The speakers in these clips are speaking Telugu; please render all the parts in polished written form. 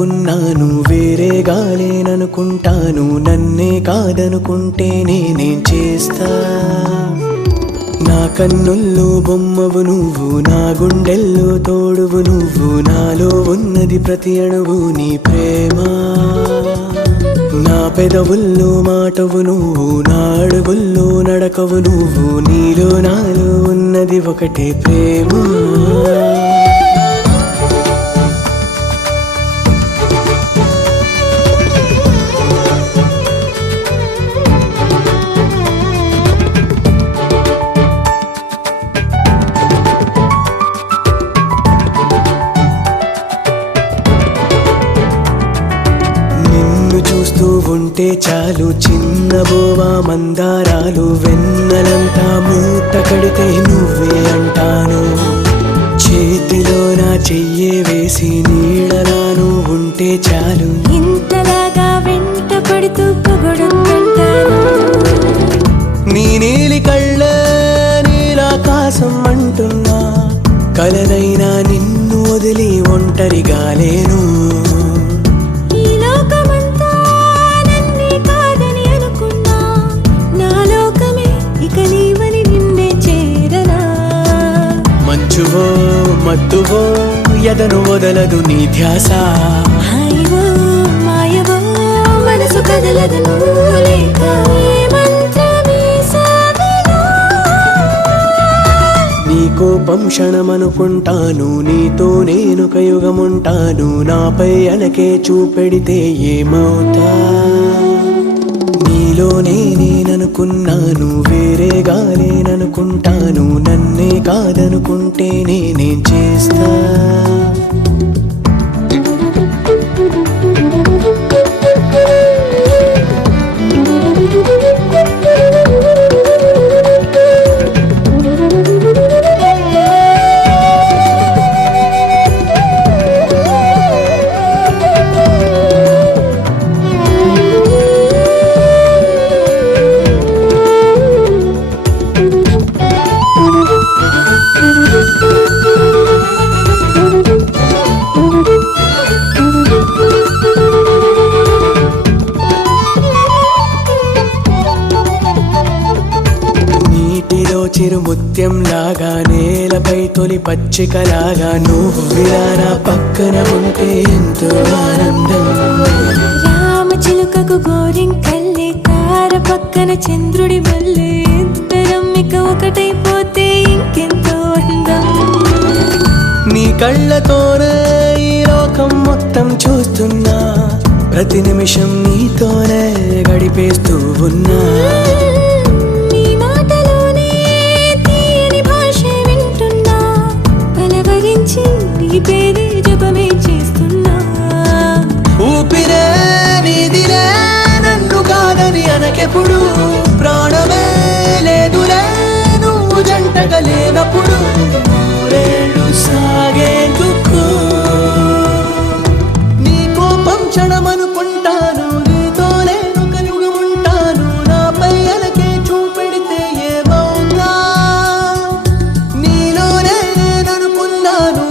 ఉన్నాను వేరేగా లేననుకుంటాను నన్నే కాదనుకుంటే నేనేం చేస్తా నా కన్నుల్లో బొమ్మవు నువ్వు నా గుండెల్లో తోడువు నువ్వు నాలో ఉన్నది ప్రతి అణువు నీ ప్రేమ నా పెదవుల్లో మాటవు నువ్వు నా అడుగుల్లో నడకవు నువ్వు నీలో నాలో ఉన్నది ఒకటే ప్రేమ చూస్తూ ఉంటే చాలు చిన్న బోవా మందారాలు వెన్నెలంతా మూట కడితే నువ్వే అంటాను చేతిలో నా చెయ్యే వేసి నీడలాను ఉంటే చాలు ఇంతలాగా వెంట పడుతూ పొగడుతుంటాను నీ నీలి కళ్ళ నీలాకాశం అంటున్నా కలనైనా నిన్ను వదిలి ఒంటరిగా లేను మంచువో మత్తువో ఎదను వదలదు నీ ధ్యాస హాయివో మాయవో మనసు కదలదు లేక నీ కోపం క్షణమనుకుంటాను నీతో నేను కయుగముంటాను నాపై అనకే చూపెడితే ఏమవుతా నీలోనే నేననుకున్నాను వేరేగా లేననుకుంటాను నన్నే కాదనుకుంటే నేనేం చేస్తా చిరుముత్యం లాగా నేలపై తొలి పచ్చికలాగా నువ్వు విరానా పక్కన ఉంటే ఎంతో ఆనందం రామచిలుకకు గోరింకల్లే తార పక్కన చంద్రుడి వల్లే ఇద్దరం ఇక ఒకటైపోతే ఇంకెంతో అందం నీ కళ్ళతోనే ఈ లోకం మొత్తం చూస్తున్నా ప్రతి నిమిషం నీతోనే గడిపేస్తూ ఉన్నా పేరే జపమే చేస్తున్నా ఊపిరే నీదిలే నన్ను కాదని అనకెప్పుడు ప్రాణమే లేదులే నువ్వు జంటగా లేనప్పుడు రేళ్ళు సాగేందుకు నీ కోపం క్షణమనుకుంటాను నీతో నేను కలుగుంటాను నాపై అనకే చూపెడితే ఏమవుతా నీలోనే నేననుకున్నాను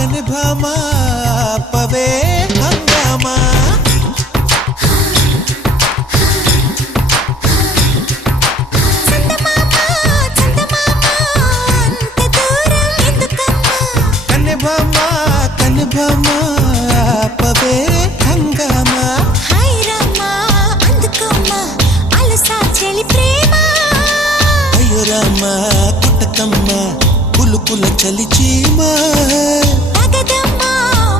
కనిభామా పవే హంగామా చందమామ భామా ఆపవే హంగామా హాయ్ రామా అందుకోమ్మా అలసా చెలి ప్రేమ అయ్యో రామా కుట్టకమ్మా పులుకుల చలి చీమా తగదమ్మా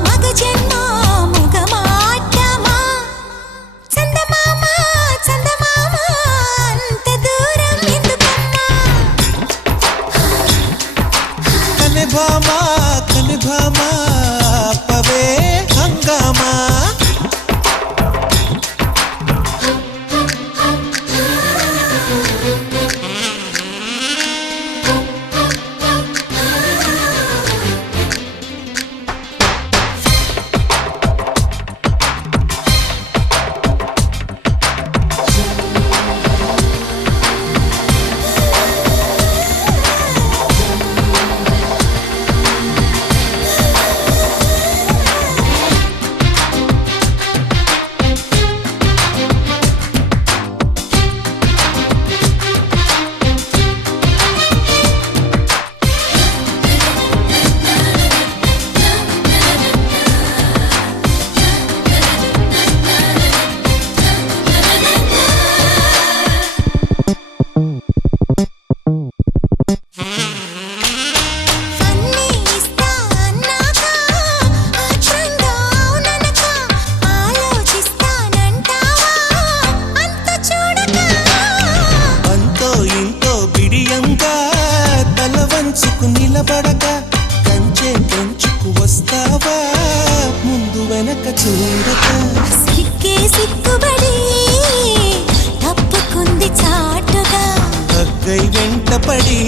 మగ జన్మ ముగమాటమా చందమామ చందమామ అంత దూరం ఎందుకమ్మా కని భామా ఆపవే హంగామా అన్నీ ఇస్తా అన్నాక ఆత్రంగా అవుననక ఆలోచిస్తానంటావా అంత చూడక అంతో ఇంతో బిడియంగా తల వంచుకు నిలబడక కంచె పెంచుకు వస్తావా ముందు వెనక చూడక సిక్కే సిక్కుబడి తప్పుకుంది చాటుగా అగ్గై వెంటపడి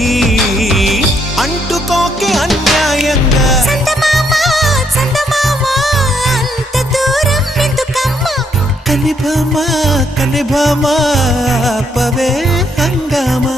అంటుకోకే అన్యాయంగా చందమామ చందమామ అంత దూరం ఎందుకమ్మా కని భామా ఆపవే హంగామా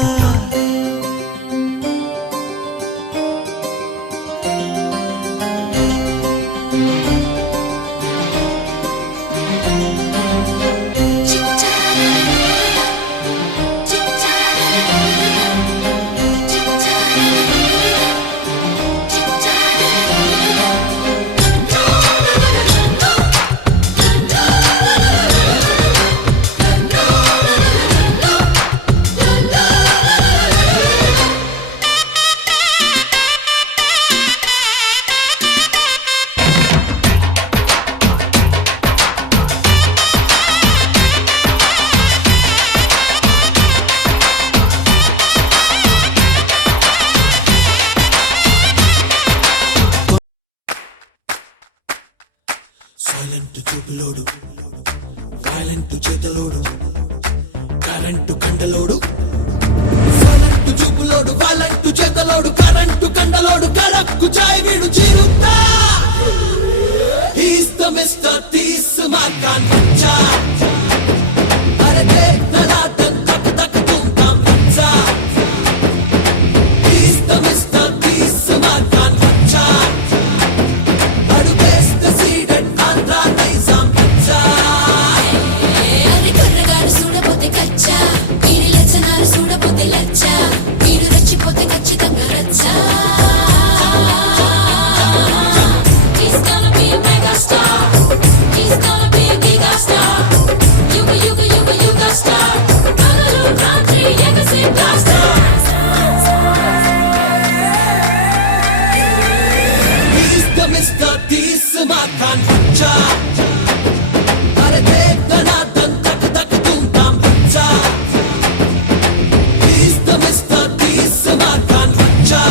సైలెంట్ చూపులోడు వైలెంట్ చేతలోడు కరెంటు కండలోడు సైలెంట్ చూపులోడు వైలెంట్ చేతలోడు కరెంటు కండలోడు కడక్కు చాయ్ వీడు చిరుతా He's the Mr. తీస్ మార్కాన్ బచ్చా అరే దేఖ్ దలాటన్ తక్ తక్ తుమ్ తామ్ బచ్చా He's the Mr. తీస్ మార్కాన్ బచ్చా అడుగేస్తే సీడెడ్ ఆంధ్రా నైజాం బచ్చా అరే కుర్రగాడు చూడపోతే కచ్చా వీడి లచ్చనాలు చూడపోతే లచ్చా వీడు రచ్చిపోతే ఖచ్చితంగా రచ్చా He's gonna be a mega star. He's gonna be a giga star. Yuga yuga yuga yuga star. Boogaloo country legacy blaster. He's the Mr. తీస్ మార్కాన్ బచ్చా అరే దేఖ్ దలాటన్ తక్ తక్ తుమ్ తామ్ బచ్చా He's the Mr. తీస్ మార్కాన్ బచ్చా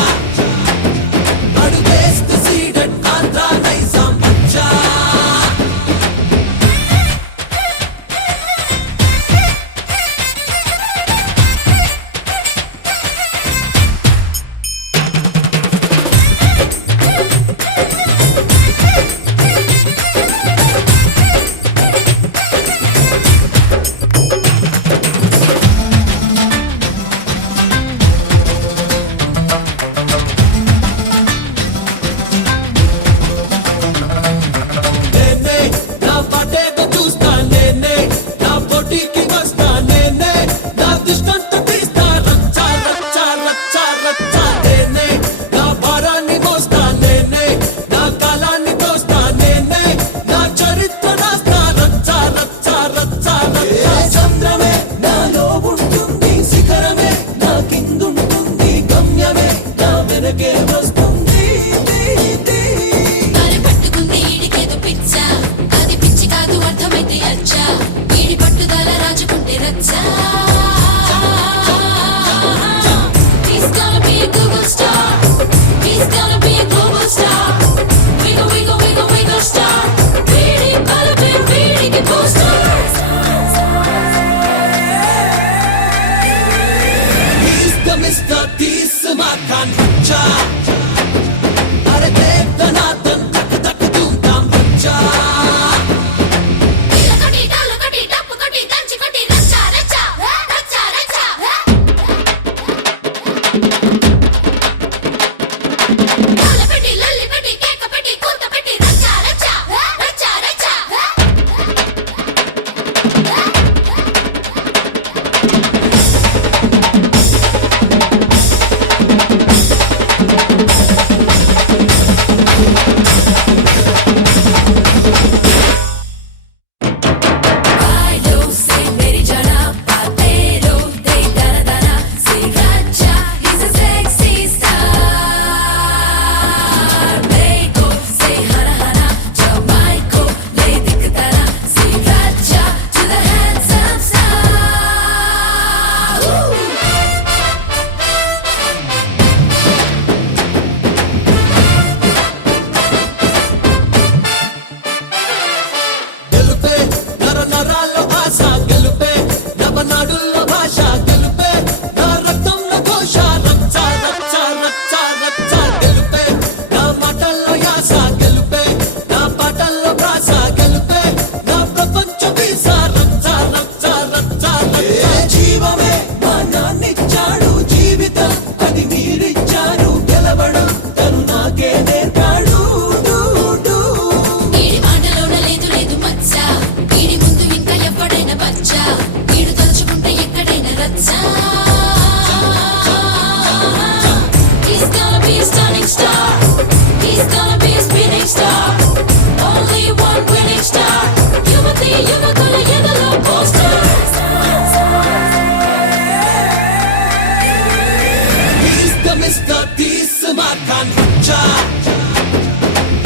అడుగేస్తే సీడెడ్ ఆంధ్రా నైజాం బచ్చా be a stunning star. He's gonna be a spinning star. Only one winning star. యువతి యువకుల ఎదలో poster. He's the Mr. Tismakan Hacha.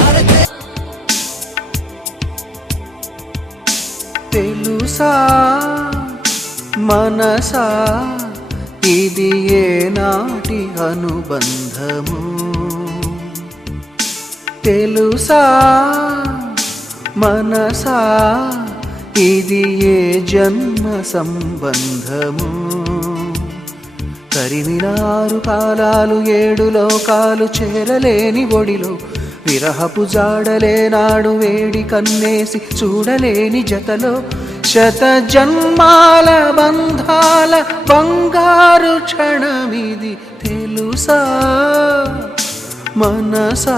అరే తెలుసా మనసా ఇది ఏనాటి అనుబంధము తెలుసా మనసా ఇది ఏ జన్మ సంబంధము తరిమినారు కాలాలు ఏడు లోకాలు చేరలేని ఒడిలో విరహపు జాడలేనాడు వేడి కన్నేసి చూడలేని జతలో శత జన్మాల బంధాల బంగారు క్షణమిది తెలుసా మనసా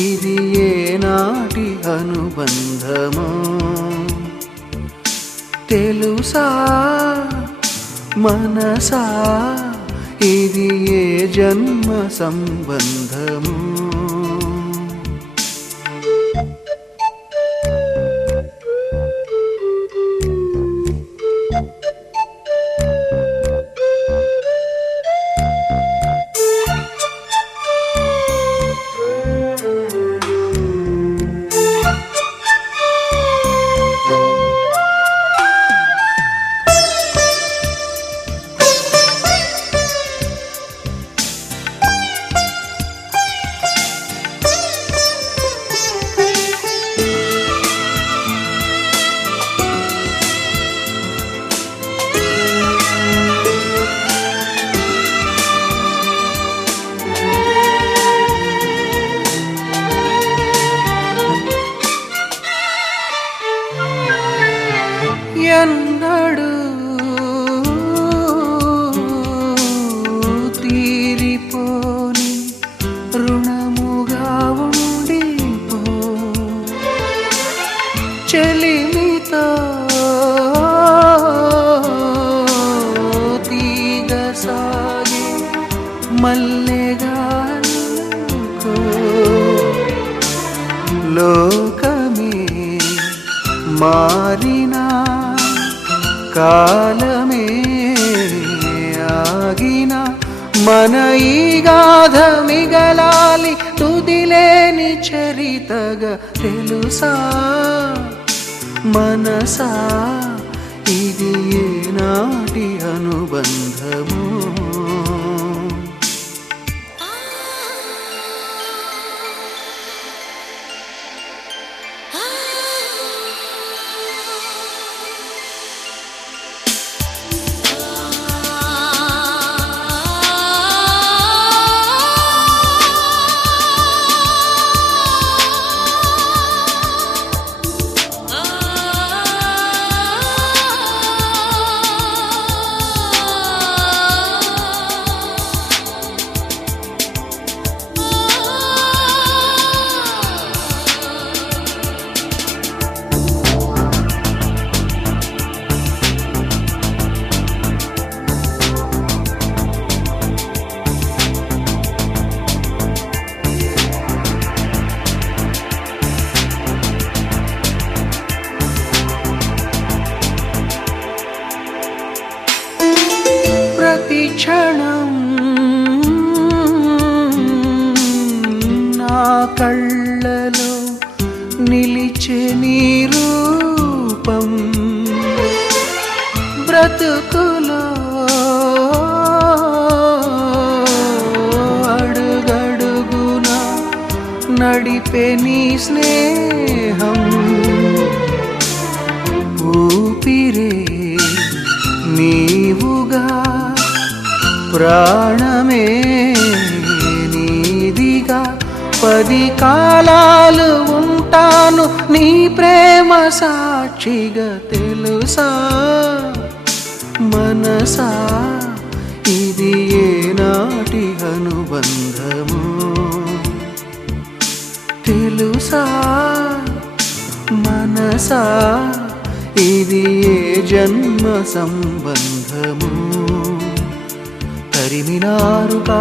ఇది ఏనాటి అనుబంధము తెలుసా మనసా ఇది ఏ జన్మ సంబంధము ఎన్నడు తీరిపోని రుణముగా ఉండిపో చెలిమితో తీగ సాగి మల్లెగా అల్లుకో లోకమే మారినా కాలమే ఆగిన మన ఈ గాథ మిగలాలి తుదిలేని చరితగా తెలుసా మనసా ఇది ఏనాటి అనుబంధము ప్రతి క్షణం నా కళ్ళలో నిలిచే నీ రూపం బ్రతుకులో అడుగడుగునా నడిపే నీ స్నేహం ఊపిరే నీవుగా ప్రాణమే నీదిగా 10 కాలాలు ఉంటాను నీ ప్రేమ సాక్షిగా తెలుసా మనసా ఇది ఏనాటి అనుబంధము తెలుసా మనసా ఇది ఏ జన్మ సంబంధము తరిమినారుగా